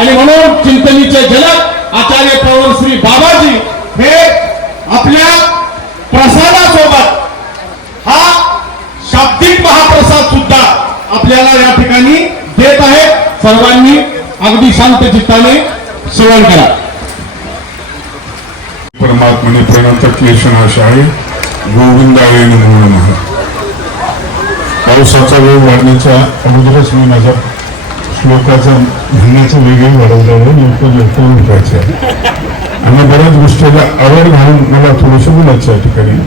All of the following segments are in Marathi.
आणि म्हणून चिंतनीचे जनक आचार्य पवन श्री बाबाजी हे आपल्या प्रसादासोबत हा शाब्दिक महाप्रसाद सुद्धा आपल्याला या ठिकाणी देत आहे. सर्वांनी अगदी शांत चित्ताने सेवन करा. परमात्मने प्रणत क्लेशनाश आहे. गोविंदाय नमो नमः. पावसाचा वेळ वाढण्याच्या अगोदरच मी माझ्या श्लोकाचा म्हणण्याचं वेगळे वाढवल्यावर लवकर लवकर उठायचे आणि बऱ्याच गोष्टीला आवड घालून मला थोडंसं बोलायचं या ठिकाणी.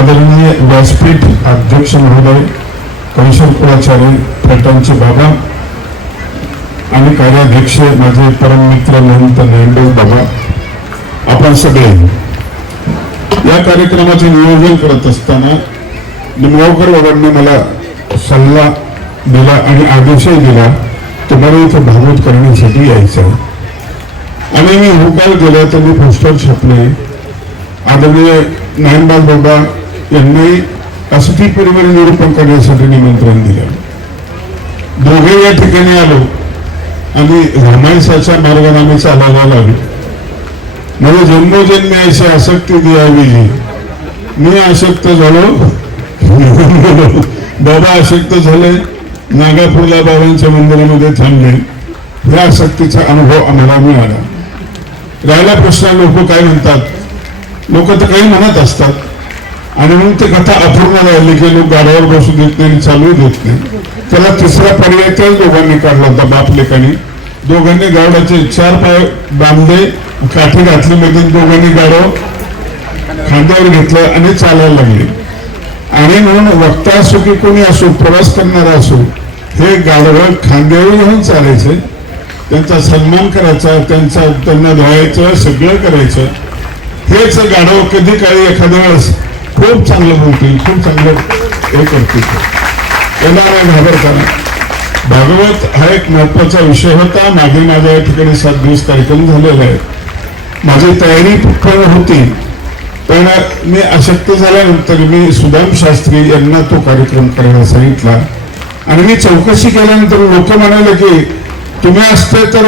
आदरणीय व्यासपीठ अध्यक्ष महोदय कौशलपुराचार्य कुलाचार्य बाबा आणि कार्याध्यक्ष माझे परममित्र महंत ज्ञानदेव बाबा आपण सगळे या कार्यक्रमाचे नियोजन करत असताना निमगावकर बाबांनी मला सल्ला दिला आणि आदेशही दिला. तुम्हाला इथं भागवत करण्यासाठी यायचं आणि मी हुकाल केला त्यांनी पोस्टर छापले. आदरणीय ज्ञानबाल बाबा यांनी असती परिवार निरूपण करण्यासाठी निमंत्रण दिलं. दोघे या ठिकाणी आलो. आणि रामायणाच्या मार्गाने आम्ही चालायला लागलो. मला जन्मोजन्मी अशी आसक्ती द्यावी. मी आसक्त झालो. बाबा आसक्त झाले. नागापूरला बाबांच्या मंदिरामध्ये थांबणे या सक्तीचा अनुभव आम्हाला मिळाला. राहिला प्रश्न लोक काय म्हणतात? लोक तर काही म्हणत असतात. आणि म्हणून ते कथा अपूर्ण राहिली की लोक गाड्यावर बसू देत नाही आणि चालू देत नाही. त्याला तिसरा पर्याय त्याच दोघांनी काढला होता बाप दोघांनी गावडाचे चार पाय बांधले काठी घातली मध्ये दोघांनी गाडव खांद्यावर घेतलं आणि चालायला लागले. आणि म्हणून वक्ता असो की कोणी असो प्रवास करणारा असो हे गाढवळ खांद्यावर घेऊन चालायचे. त्यांचा सन्मान करायचा त्यांचा त्यांना धुवायचं सगळं करायचं. हेच गाढव कधी काळी एखाद्या वेळेस खूप चांगलं बोलतील खूप चांगलं हे करतील. येणाऱ्या नाही घाबरताना. भागवत हा एक महत्त्वाचा विषय होता. मागे माझ्या या ठिकाणी सात दिवस कार्यक्रम झालेला आहे माझी तयारी पण होती. पण मी अशक्त झाल्यानंतर मी सुदाम शास्त्री यांना तो कार्यक्रम करायला सांगितला. आणि मी चौकशी केल्यानंतर लोक म्हणाले की तुम्ही असते तर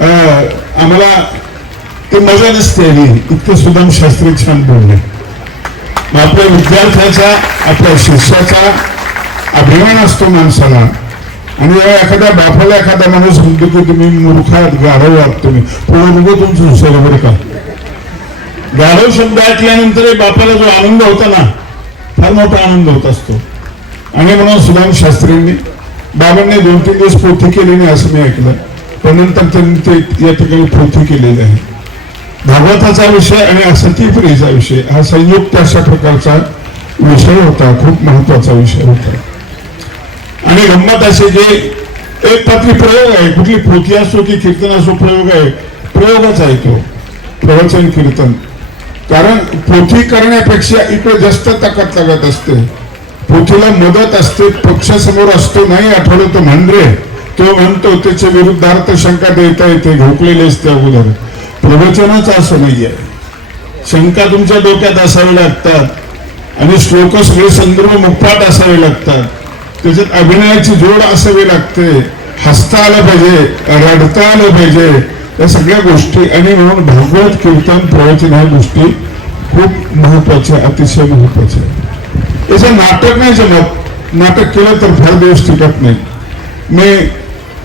अं, आम्हाला ते मजा नसते आली. इतके सुदाम शास्त्री छान बोलले. मग आपल्या विद्यार्थ्याचा आपल्या शिष्याचा अभिमान असतो माणसाला. आणि एखाद्या बापाला एखादा माणूस म्हणतो की तुम्ही मूर्खात गाढव आहात तुम्ही. पुढे तुमचं हुशार बरं का? गाढव शब्द ऐकल्यानंतर बापाला जो आनंद होता ना फार मोठा आनंद होत असतो. आणि म्हणून सुदाम शास्त्रींनी बाबांनी दोन तीन दिवस पोथी केली नाही असं मी ऐकलं. पण नंतर त्यांनी ते या ठिकाणी पोथी केलेली आहे. भागवताचा विषय आणि सतीप्रियेचा विषय हा संयुक्त अशा प्रकारचा विषय होता खूप महत्त्वाचा विषय होता. आणि गंमत असे जे एक पात्री प्रयोग आहे कुठली पोथी असो की कीर्तन असो प्रयोग आहे प्रयोगच आहे तो. प्रवचन कीर्तन. कारण पोथी करण्यापेक्षा इकडे जास्त ताकद लागत असते. पोथीला मदत असते पक्षासमोर असतो नाही आठवलं तो म्हणजे तो म्हणतो त्याच्या विरुद्धार्थ शंका देता येते घोकलेले असते अगोदर. प्रवचनच असं नाहीये. शंका तुमच्या डोक्यात असावी लागतात. आणि श्लोक सगळे संदर्भ मुखपाट असावे लागतात. त्याच्यात अभिनयाची जोड असावी लागते. हसता आलं पाहिजे रडता आलं पाहिजे या सगळ्या गोष्टी आणि म्हणून भागवत कीर्तन प्रवचन ह्या गोष्टी खूप महत्त्वाच्या अतिशय महत्त्वाच्या याचं नाटक नाही जमत नाटक केलं तर फार दिवस टिकत नाही. मी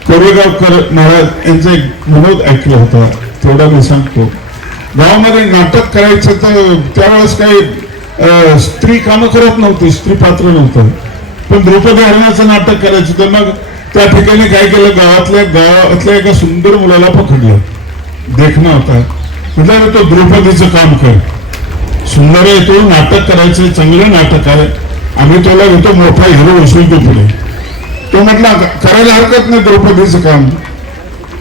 कोरेगावकर महाराज यांचा एक विनोद ऐकला होता तेवढा मी सांगतो. गावामध्ये नाटक करायचं तर त्यावेळेस काही अं, स्त्री कामं करत नव्हती स्त्री पात्र नव्हतं. पण द्रौपदी हरणाचं नाटक करायचं तर मग त्या ठिकाणी काय केलं गावातल्या गावातल्या एका सुंदर मुलाला पकडलं. देखणं होता. म्हटलं तो द्रौपदीचं काम कर. सुंदर आहे तो नाटक करायचं चांगलं नाटक आहे. आम्ही तुला घेतो मोठा हिरो वसुलतो पुढे. तो म्हटला करायला हरकत नाही द्रौपदीचं काम.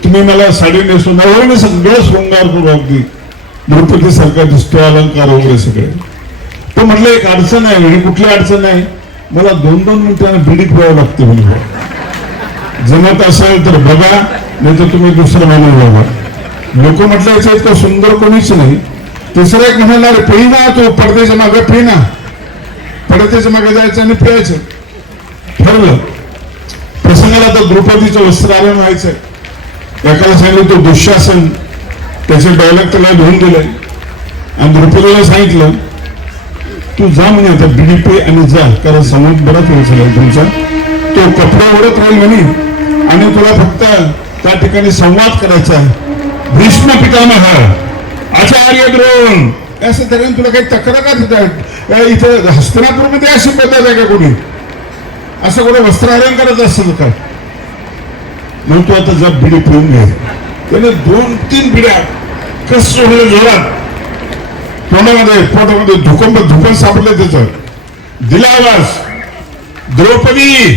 तुम्ही मला साडी नेसू मी सगळं शृंगार करू अगदी द्रौपदी सारखा दिसतो अलंकार वगैरे सगळे. तो म्हटलं एक अडचण आहे म्हणजे कुठली अडचण आहे? मला दोन दोन मिनिटांना बिडीत व्हावं लागते म्हणजे जमत असेल तर बघा नाही तर तुम्ही दुसरं मानून बघा. लोक म्हटलं इतकं सुंदर कोणीच नाही. तिसरं एक म्हणाला "अरे ना तो पडद्याच्या मागे पी पडद्याच्या मागे जायचं आणि पियायचं. ठरलं. प्रसंगाला तर द्रौपदीचं वस्त्र आलं व्हायचंय. एकाला सांगितलं तो दुःशासन. त्याचे डायलॉग त्याला घेऊन दिलंय. आणि द्रौपदीला सांगितलं तू जा म्हणे आता बीडीपी आणि जा कारण समोर बराच वेळ झाला तुमचा तो कपडा ओढत राहील म्हणे. आणि तुला फक्त त्या ठिकाणी संवाद करायचा आहे. भीष्म पितामह आचार्य द्रोण असं तरी तुला काही तक्रार का इथं हस्तिनापूरमध्ये अशी पद्धत आहे का कोणी? असं कोणी वस्त्रहरण करत असेल का? मग तू आता जप बिडी पिऊन घे. त्याने दोन तीन बिड्या कस सोडले जोरात? तोंडामध्ये पोटामध्ये धुकंब धुकं सापडलं त्याचं. दिला आवाज द्रौपदी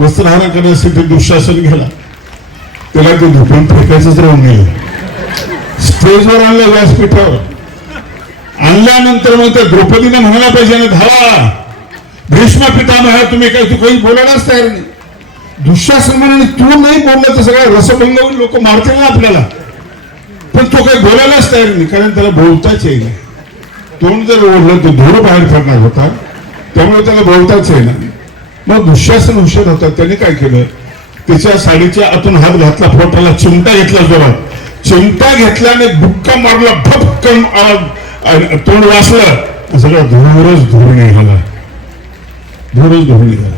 वस्त्रहार करण्यासाठी दुःशासन गेला. त्याला ते धुकून फेकायचंच राहून गेलं. स्टेजवर आणलं व्यासपीठावर. आणल्यानंतर मग त्या द्रौपदीने म्हणायला पाहिजे ना धावा भीष्म पितामह तुम्ही काय तू काही बोलायलाच तयार नाही. दुःशासन तू नाही बोलला तर सगळ्या रसभंग लोक मारतील ना आपल्याला. पण तो काही बोलायलाच तयार नाही कारण त्याला बोलताच येईल तोंड जर ओढलं तर धूर बाहेर पडणार होता. त्यामुळे त्याला बोलताच येणार मग दुःशासन हुशार होता. त्याने काय केलं? त्याच्या साडीच्या आतून हात घातला फोटाला चिमटा घेतला जोरात. चिमटा घेतल्याने बुक्का मारला भपकन आग आणि तोंड वाचलं सगळं धुरच धुर निघाला. धुरच धुर निघाला.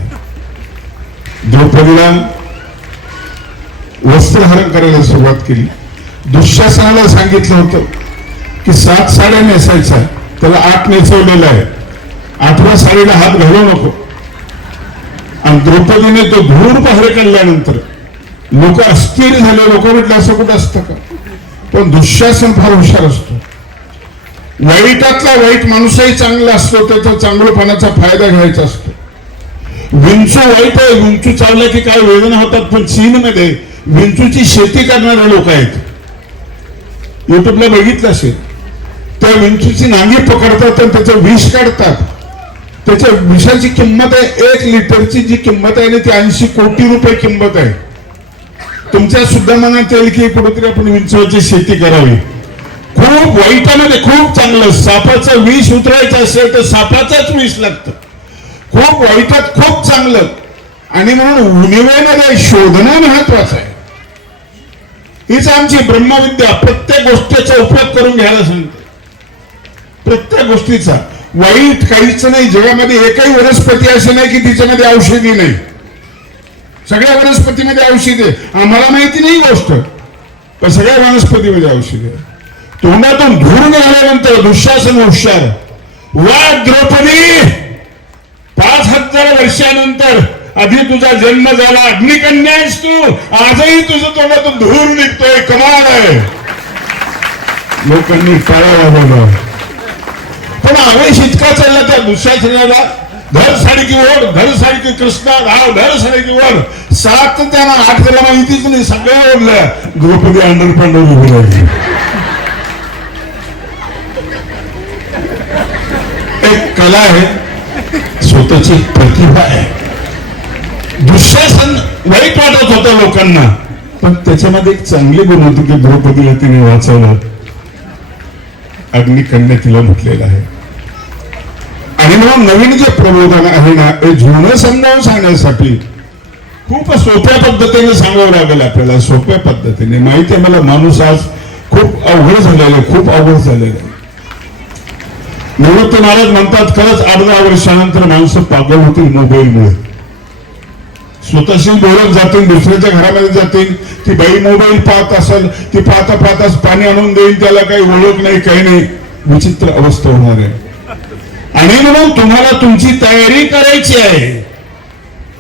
द्रौपदीला वस्त्रहरण करायला सुरुवात केली. दुःशासनाला सांगितलं होतं की सात साड्या नेसायच्या त्याला आठ नेसवलेला आहे. आठव्या साडीला हात घालू नको. आणि द्रौपदीने तो धूर बाहेर काढल्यानंतर लोक अस्थिर झाले लोक म्हटलं असं कुठं असतं का? पण दुःशासन फार हुशार असतो. वाईटातला वाईट माणूसही चांगला असतो त्याचा चांगलपणाचा फायदा घ्यायचा असतो. विंचू वाईट आहे विंचू चावल्या की काय वेदना होतात पण चीन मध्ये विंचूची शेती करणारे लोक आहेत. युट्यूबला बघितलं असेल त्या विंचूची नांगी पकडतात आणि त्याचं विष काढतात. त्याच्या विषाची किंमत आहे एक लिटरची जी किंमत आहे ना ती ऐंशी कोटी रुपये किंमत आहे. तुमच्या सुद्धा मनात येईल की कुठेतरी आपण विंचवाची शेती करावी. खूप वाईटामध्ये खूप चांगलं सापाचं विष उतरायचं असेल तर सापाचंच विष लागतं. खूप वाईटात खूप चांगलं. आणि म्हणून उणिवेमध्ये शोधणं महत्वाचं आहे. हीच आमची ब्रह्मविद्या प्रत्येक गोष्टीचा उपयोग करून घ्यायला सांगते. प्रत्येक गोष्टीचा. वाईट काहीच नाही जगामध्ये एकही वनस्पती अशी नाही की तिच्यामध्ये औषधी नाही. सगळ्या वनस्पतीमध्ये औषधी आहे. आम्हाला माहिती नाही गोष्ट. पण सगळ्या वनस्पतीमध्ये औषधी आहे. तोंडातून धूर निघाल्यानंतर दुःशासन हुशार. वा द्रौपदी पाच हजार वर्षानंतर आधी तुझा जन्म झाला. अग्निकन्या आहेस तू. आजही तुझं तोंडातून धूर निघतोय. कमाल आहे. लोकांनी टाळा वाजवला पण आवेश इतका चालला त्या दुःशासनाला धर साडी की ओढ धर साडी की कृष्णा धर साडी की ओढ सात त्यांना आठ त्याला माहितीच नाही सगळ्या ओढल्या द्रौपदी अंडर पांडव उभी राहिली. एक कला आहे स्वतःची प्रतिभा आहे. दुःशासन वाईट वाटत होतं लोकांना पण त्याच्यामध्ये एक चांगली गुण होती की द्रौपदीला तिने वाचवलं. अग्निकन्या तिला म्हटलेलं आहे. आणि म्हणून नवीन जे प्रबोधन आहे ना हे जुनं समजावून सांगण्यासाठी खूप सोप्या पद्धतीने सांगावं लागेल आपल्याला सोप्या पद्धतीने. माहिती आहे मला माणूस आज खूप अवघड झालेलं आहे खूप अवघड झालेलं आहे. निवृत्त महाराज म्हणतात खरंच अर्धा वर्षानंतर माणसं पागल होतील मोबाईलमुळे. स्वतःशी बोलत जातील दुसऱ्याच्या घरामध्ये जातील ती बाई मोबाईल पाहत असेल ती पाहता पाहताच पाणी आणून देईल त्याला काही ओळख नाही काही नाही. विचित्र अवस्था होणार आहे. आणि म्हणून तुम्हाला तुमची तयारी करायची आहे.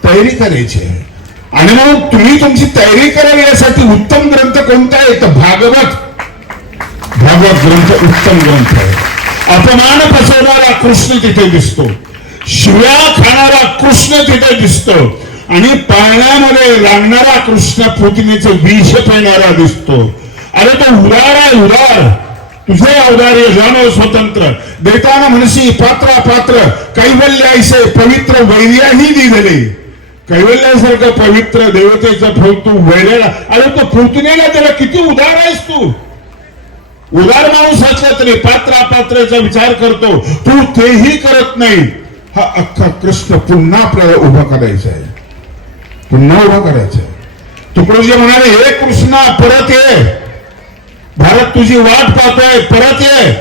तयारी करायची आहे. आणि म्हणून तुम्ही तुमची तयारी करावी यासाठी उत्तम ग्रंथ कोणता आहे? तर भागवत. भागवत ग्रंथ उत्तम ग्रंथ आहे. अपमान फसवणारा कृष्ण तिथे दिसतो. शिव्या खाणारा कृष्ण तिथे दिसतो. आणि पाळण्यामध्ये लागणारा कृष्ण पुतणीचं विष पिणारा दिसतो. अरे तो उदार आहे उदार तुझे औदार्य जाणो स्वतंत्र. देताना म्हणशी पात्र पात्र कैवल्य ऐसे पवित्र वैर्याही दिलेले कैवल्यासारखं पवित्र देवतेचं फळ तू वैर्याला अरे तो पुतणीला त्याला किती उदार आहेस तू. उदार माणूस असला तरी पात्र अपात्राचा विचार करतो तू तेही करत नाही. हा अख्खा कृष्ण पुन्हा आपल्याला उभा करायचा आहे. पुन्हा उभा करायचा आहे. तुकडोजी म्हणाले हे कृष्णा परत ये. भारत तुझी वाट पाहतोय परत ये.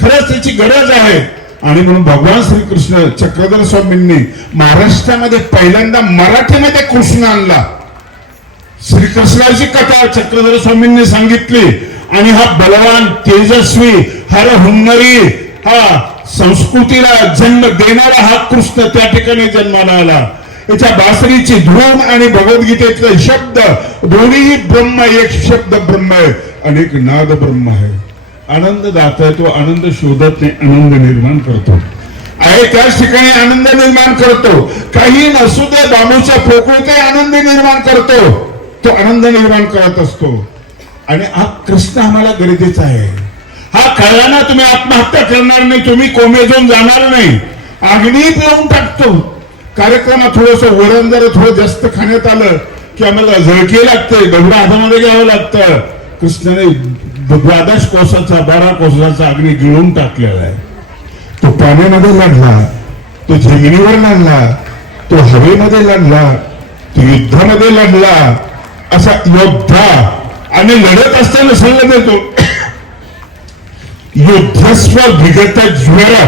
खरंच त्याची गरज आहे. आणि म्हणून भगवान श्रीकृष्ण चक्रधर स्वामींनी महाराष्ट्रामध्ये पहिल्यांदा मराठीमध्ये कृष्ण आणला. श्रीकृष्णाची कथा चक्रधर स्वामींनी सांगितली. आणि हा बलवान तेजस्वी हर हुन्नरी हा संस्कृतीला जन्म देणारा हा कृष्ण त्या ठिकाणी जन्माला आला. याच्या बासरीची धूम आणि भगवद्गीतेतले शब्द दोन्ही ब्रह्म एक शब्द ब्रह्म आहे. अनेक नाद ब्रह्म आहे. आनंद दाता तो आनंद शोधत नाही आनंद निर्माण करतो. आहे त्याच ठिकाणी आनंद निर्माण करतो. काही नसू दे बांबूच्या पोकळीतही आनंद निर्माण करतो. तो आनंद निर्माण करत असतो. आणि हा कृष्ण आम्हाला गरजेचा आहे. हा कळला तुम्ही आत्महत्या करणार नाही तुम्ही कोमेजून जाणार नाही. अग्नी पिळून टाकतो. कार्यक्रमात थोडस वरण जर थोडं जास्त खाण्यात आलं की आम्हाला झळकी लागते दगडा हातामध्ये घ्यावं लागतं. कृष्णाने द्वादश कोसाचा बारा कोसाचा अग्नी गिळून टाकलेला आहे. तो पाण्यामध्ये लढला तो जमिनीवर लढला तो हवेमध्ये लढला तो युद्धामध्ये लढला. असा योद्धा आणि लढत असताना सल्ला देतो. युद्धस्व विगत ज्वर.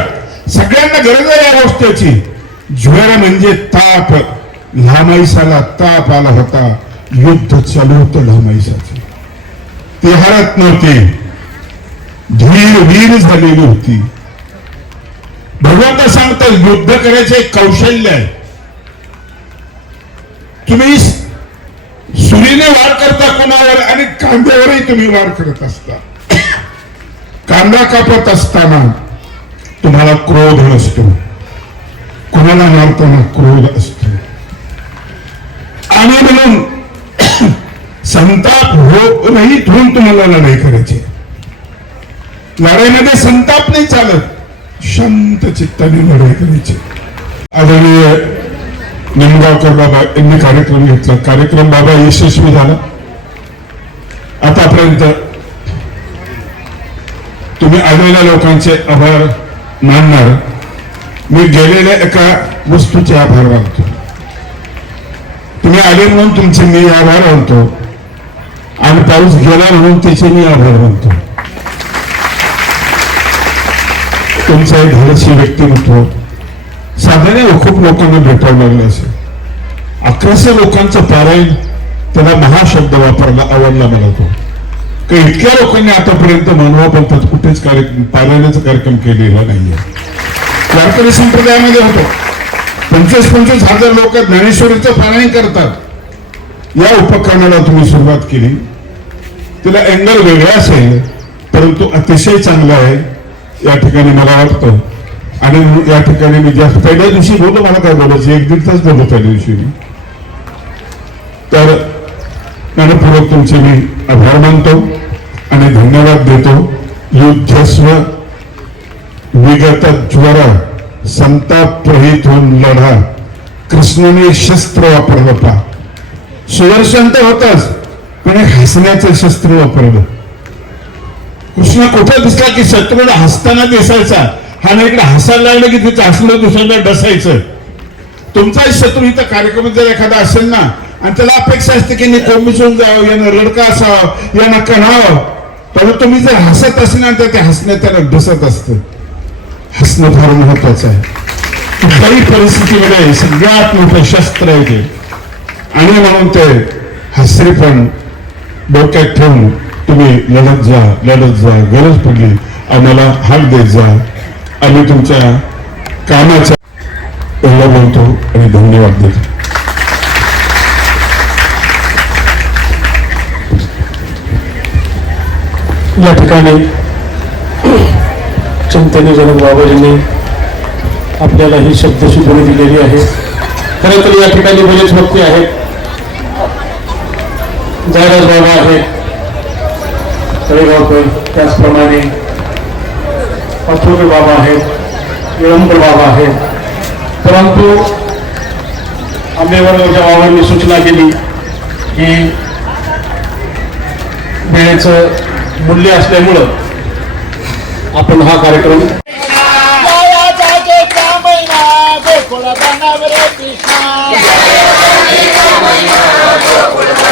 सगळ्यांना गरज आहे या गोष्टीची. ज्वर म्हणजे ताप. लहामाईसाला ताप आला होता. युद्ध चालू होतं लहामाईसाचं. ते हरत नव्हते. धीर वीर झालेली होती. भगवंत सांगतात युद्ध करायचं एक कौशल्य आहे. तुम्ही सुरीने वार करता कोणावर आणि कांद्यावरही तुम्ही वार करत असता. कांदा कापत असताना तुम्हाला क्रोध नसतो. कोणाला मारताना क्रोध असतो. आणि म्हणून संताप हो नाही होऊन तुम्हाला लढाई करायची. लढाईमध्ये संताप नाही चालत शांत चित्ताने लढाई करायची. आदरणीय निमगावकर बाबा यांनी कार्यक्रम घेतला. कार्यक्रम बाबा यशस्वी झाला. आतापर्यंत तुम्ही आलेल्या लोकांचे आभार मानणार. मी गेलेल्या एका वस्तूचे आभार मानतो. तुम्ही आले म्हणून तुमचे मी आभार मानतो. आणि पाऊस गेला म्हणून त्याचे मी आभार मानतो. तुमचं एक धाडसी व्यक्तिमत्व. साधारण खूप लोकांना भेटावं लागलं असेल. अकराशे लोकांचं पारायण त्याला महाशब्द वापरला आवडला मला तो. की इतक्या लोकांनी आतापर्यंत मानवा पंथात कुठेच कार्यक्रम पारायणाचा कार्यक्रम केलेला नाहीये. वारकरी संप्रदायामध्ये होतो. पंचवीस पंचवीस हजार लोक ज्ञानेश्वरीचं पारायण करतात. या उपकरणाला तुम्ही सुरुवात केली. तिला अँगल वेगळा असेल परंतु अतिशय चांगला आहे. या ठिकाणी मला वाटतं. आणि या ठिकाणी मी जास्त पहिल्या दिवशी बोललो मला काय बोलायचं? एक दीड तास बोललो त्या दिवशी मी. तर मनपूर्वक तुमचे मी आभार मानतो आणि धन्यवाद देतो. युद्धस्व विगत ज्वर संताप प्रहित होऊन लढा. कृष्णाने शस्त्र वापरलं पा. सुदर्शन तर होतच पण एक हसण्याचं शस्त्र वापरलं. कृष्ण कुठं दिसला की शत्रूला हसताना दिसायचा? हा नाही इकडे हसायला लागलं की तिथं हसलं दुसऱ्याला डसायचं. तुमचा शत्रू इथं कार्यक्रम जर एखादा असेल ना आणि त्याला अपेक्षा असते की मी कोमिसून जावं यानं रडका असावं यानं कणावं तर तुम्ही जर हसत असणार तर ते हसण्यात त्याला डसत असत. हसणं फार महत्वाचं आहे. काही परिस्थितीमध्ये सगळ्यात मोठं शस्त्र आहे ते. आणि म्हणून ते हसरे पण डोक्यात ठेवून तुम्ही लढत जा लढत जा गरज पडली आम्हाला हाक देत जा. आम्ही तुमच्या कामाचा एवढा बोलतो आणि धन्यवाद देतो. या ठिकाणी चिंतनी जनक बाबाजींनी आपल्याला ही शब्दशी बोली दिलेली आहे. खरं तर या ठिकाणी बरेच व्यक्ती आहेत. जयराज बाबा आहेत तळेगावकर त्याचप्रमाणे अथुर बाबा आहेत निळंबर बाबा आहेत. परंतु आंबेवरच्या बाबांनी सूचना केली की वेळेचं मूल्य असल्यामुळं आपण हा कार्यक्रम कृष्णा.